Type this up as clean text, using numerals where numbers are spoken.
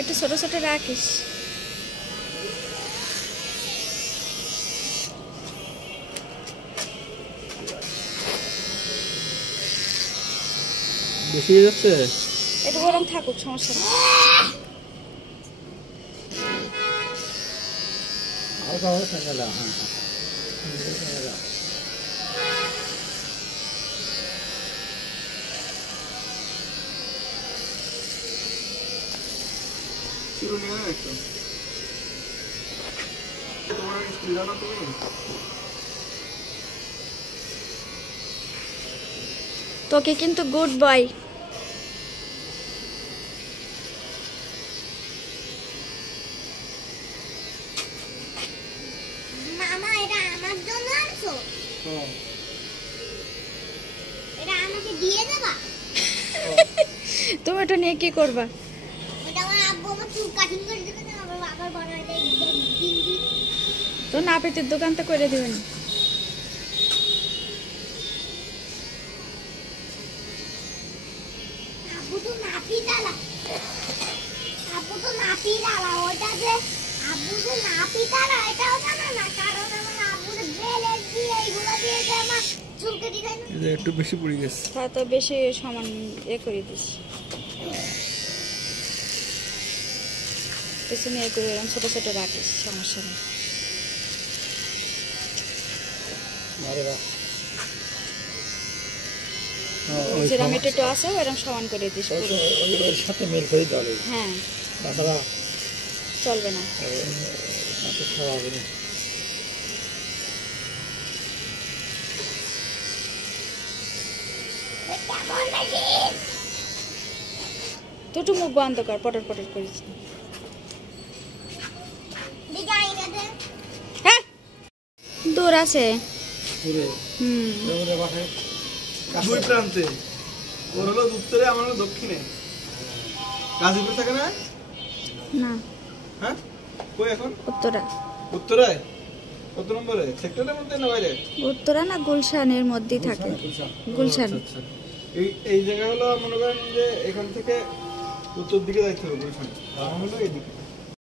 একটু ছোট ছোট রাখিস। বেশি হয়ে যাচ্ছে, একটু গরম থাকুক, সমস্যা নেই। তোকে কিন্তু গুড বয়। মামা এটা আমার জন্য আনছো? এটা আমাকে দিয়ে দেবা? তুমি এটা নিয়ে কি করবা? এটা আমার আব্বু আমার চুল কাটিং করে দেবে না, আমার বাবার বানায় দিন দিন। তো নাপিতের দোকান তো করে দিবেন। আব্বু তো নাপি ডালা, আব্বু তো নাপি ডালা, ওটা যে আব্বু তো নাপি ডালা এটাও জানা না, কারণ আমার আব্বু ব্লেড দিয়ে এইগুলো দিয়ে যে আমার চুল কেটে দেয় না। এটা একটু বেশি পড়ে গেছে। তা তো বেশি সমান করে দিস, পেছনে করে এরকম ছোট ছোট রাখিস, সমস্যা নেই। যেরকম একটু আছে ওরকম সমান করে দিস, সাথে মেল করে দাও। হ্যাঁ, তাছাড়া চলবে না। খাওয়া হবে না। তো একটু মুখ বন্ধ কর, পটর পটর করিস। হ্যাঁ, দূর আছে। দুই প্রান্তে, ওর হলো উত্তরে, আমার হলো দক্ষিণে। গাজীপুর থাকে না? না, হ্যাঁ, কই এখন? উত্তরা। উত্তরায়? কত নম্বরে? সেক্টরের মধ্যে না বাইরে? উত্তরা না গুলশানের মধ্যেই থাকে। গুলশান। এই জায়গা হলো মনে করেন যে এখান থেকে উত্তর দিকে যাইতে হবে গুলশান, আমার হলো এইদিকে।